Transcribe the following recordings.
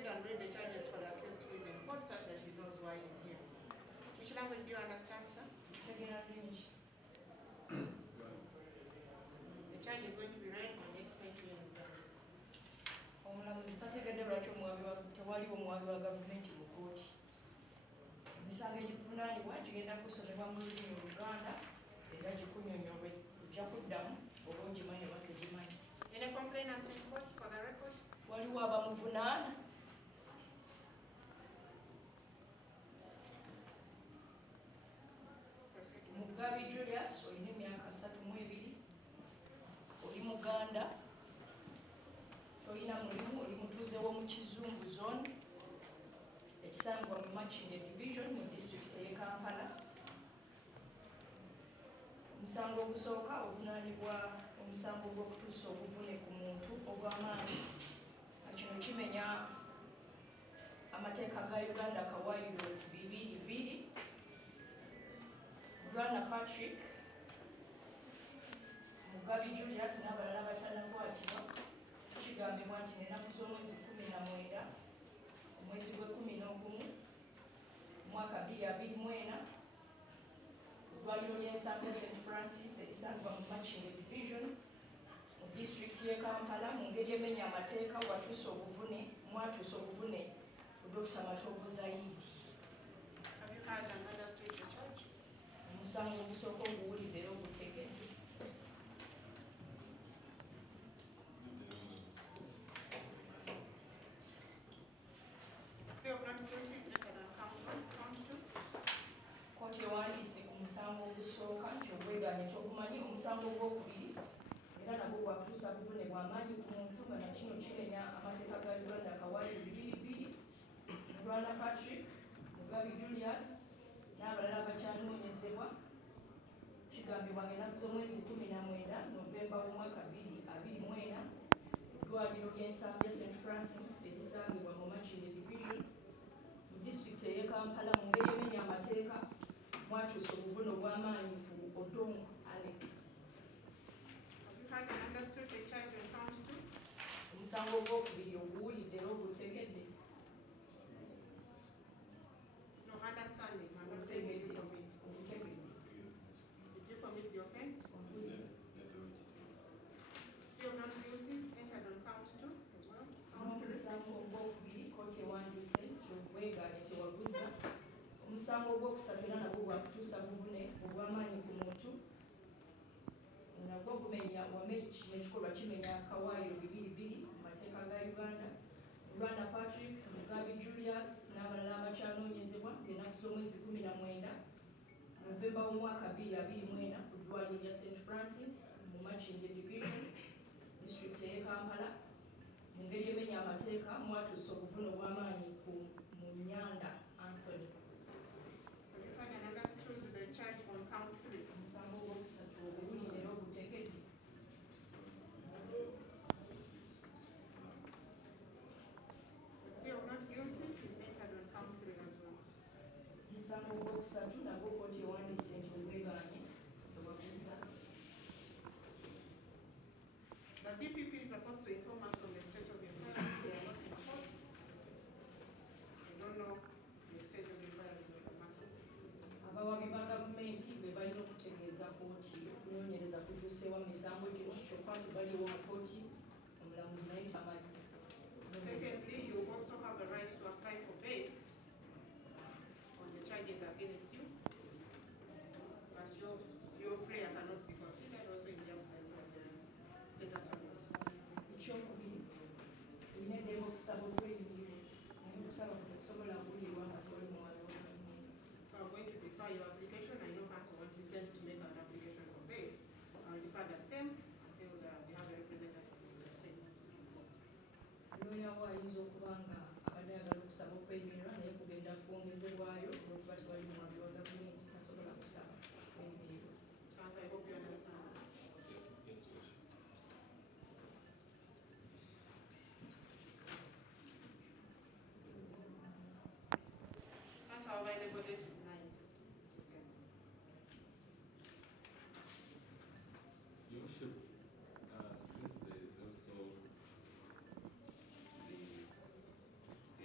proceed and read the charges for the accused who is in court such that he knows why he's here. Which language do you understand, sir? The charge is going to be read and explained to you in Uganda. Omulamuzi tategedde lwaki tewaliwo omuwabi wa gavumenti mu kkooti. Emisango egivunaanibwa gigenda kusomebwa mu lulimi Oluganda era gikunnyonnyolwe ojja kuddamu oba ogimanyi oba togimanyi. Any complainants in court for the record? Waliwo abamuvunaana? Mugabi Julius olina emyaka 32, oli Muganda, tolina mulimu, oli mutuuze w'omu Kizungu zone, ekisangibwa mu Makindye division mu district y'e Kampala. Omusango ogusooka ovunaanibwa omusango gw'okutuusa obuvune ku muntu ogw'amaanyi. Kino kimenya amateeka ga Uganda kawaayiro 222. Bwana Patrick, Mugabi Julius n'abalala batanakwatibwa kigambibwa nti n'ennaku z'omwezi 19 omwezi gwe-11 omwaka 2024 eddwaliro ly'ensango St. Francis erisangibwa mu Makindye division mu district y'e Kampala mu ngeri emenya amateeka mwatuusa obuvune ku Dr. Matovu Zaidi. Have you heard and understood the charge? Omusango ogusooka oguwulidde era ogutegedde. Plea of not guilty is entered on count 2. Kkooti ewandiise ku musango ogusooka nti obwegaanye tobumanyi. Omusango ogwokubiri era nagwo gwakutuusa buvune bw'amaanyi ku muntu nga nakino kimenya amateeka ga Uganda kawaayiro 222. Bwana Patrick, Mugabi Julius n'abalala abakyanoonyezebwa kigambibwa ng'ennaku z'omwezi 19 Novemba w'omwaka 2024 eddwaliro ly'ensango St. Francis erisangibwa mu Makindye division mu disitulikiti ey'e Kampala mu ngeri emenya amateeka mwatuusa obuvune obw'amaanyi ku Odongo Alex. Have you heard and understood the charge on count 2? Omusango ogwokubiri oguwulidde era ogutegedde. No understanding. I'm not saying you commit. Did you commit the offense? Plea of not guilty entered on count 2 as well. Omusango ogwokubiri kkooti ewandiise nti obwegaanye tewaguza. Omusango ogwokusatu era nagwo gwakutuusa buvune obw'amaanyi ku muntu nagwo gumenya ekikolwa kimenya kawaayiro 222 mu mateeka ga Uganda. Bwana Patrick, Mugabi Julius n'abalala abakyanoonyezebwa ng'ennaku z'omwezi 19 Novemba w'omwaka 2024 ku ddwaliro lya St. Francis mu Makindye division district y'e Kampala mu ngeri emenya amateeka mwatuusa obuvune obw'amaanyi ku Munyanda Anthony. Have you heard and understood the charge on count 3? Omusango ogwokusatu oguwulidde era ogutegedde. Plea of not guilty is entered on count 3 as well. Omusango ogwokusatu nagwo kkooti ewandiise nti obwegaanye tewaguza. The DPP is supposed to inform us on the state of the affairs. They are not in court. They don't know the state of the affairs of the matter. Abawabi ba gavumenti be balina okutegeeza kkooti okunoonyereza kutuuseewa mu misango gino kyokka nti baliwo mu kkooti omulamuzi naye tamanyi. Secondly, you also have a right to apply for bail on the charges against you. But your prayer cannot be considered also in the absence of the state attorneys. Ekyokubiri olina eddembe okusaba obweyimiriro naye okusaba okusobola kuwulirwa nga toli muwala wa gavumenti. So I'm going to defer your application. I know council intends to make an application for bail. I'll defer the same until we have a representative in the state. Looyawo ayinza okuba nga abadde ayagala okusaba okweyimirira naye kugenda kwongezebwayo olwokuba tewali muwabi wa gavumenti asobola kusaba okweyimirira. Council, I hope you understand. Council, our available date is 9 December. Your Worship, since there is also the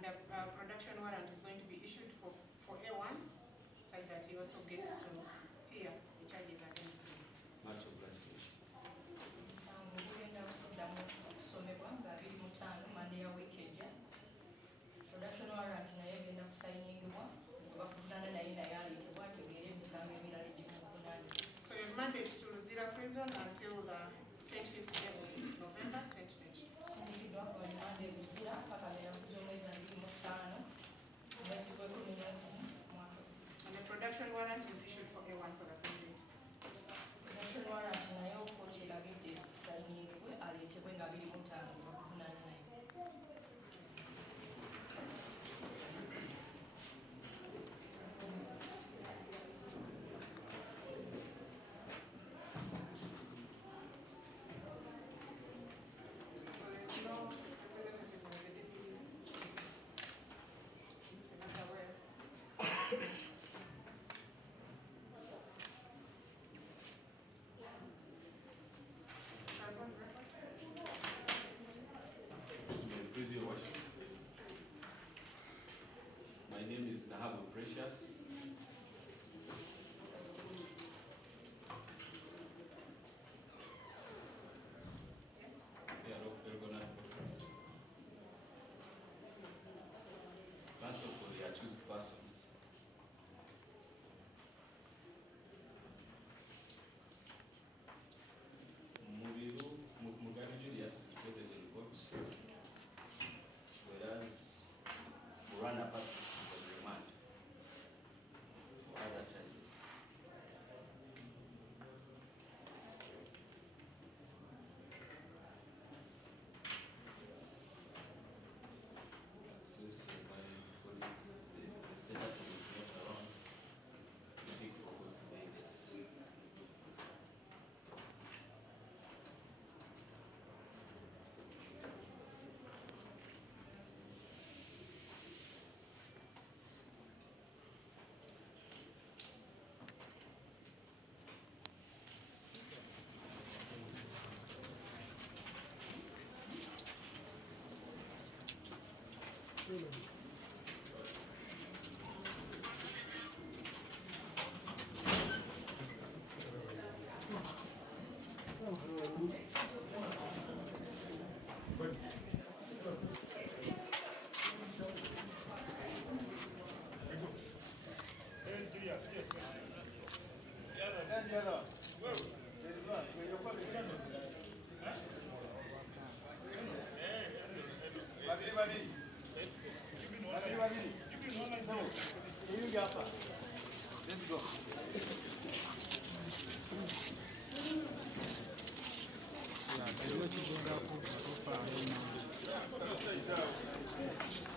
And the production warrant is going to be issued for A1, so that he also gets to hear the charges against him. Much obliged. Emisango gugenda kuddamu okusomebwa nga 25 Mande ya wiiki ejja. Production warrant naye egenda kusayiningibwa bakuvunana naye aleetebwa ategeere emisango emirala egimuvunanya. So you're mandated to Luzira prison until the 25th day of November 2020. Sindikiddwa ku rimande e Luzira paka ng'ennaku z'omwezi 25 omwezi gw'ekumi mwaka. And the production warrant is issued for A1 for the same date. Production warrant naye okooti eragidde kusayiningibwe aleetebwe nga 25 bakuvunana naye. So there's no representative of the deputy. You're not aware. Children, record? Please, your worship. My name is Nahabo Precious. Yes. We are of Elgonat Province. First of all, the accused persons. Mugabe Julius is present in court, whereas Murana Patrick is on remand for other charges. Since my colleague, the state attorney is not around, we seek for court's guidance. Let's go. Yeah,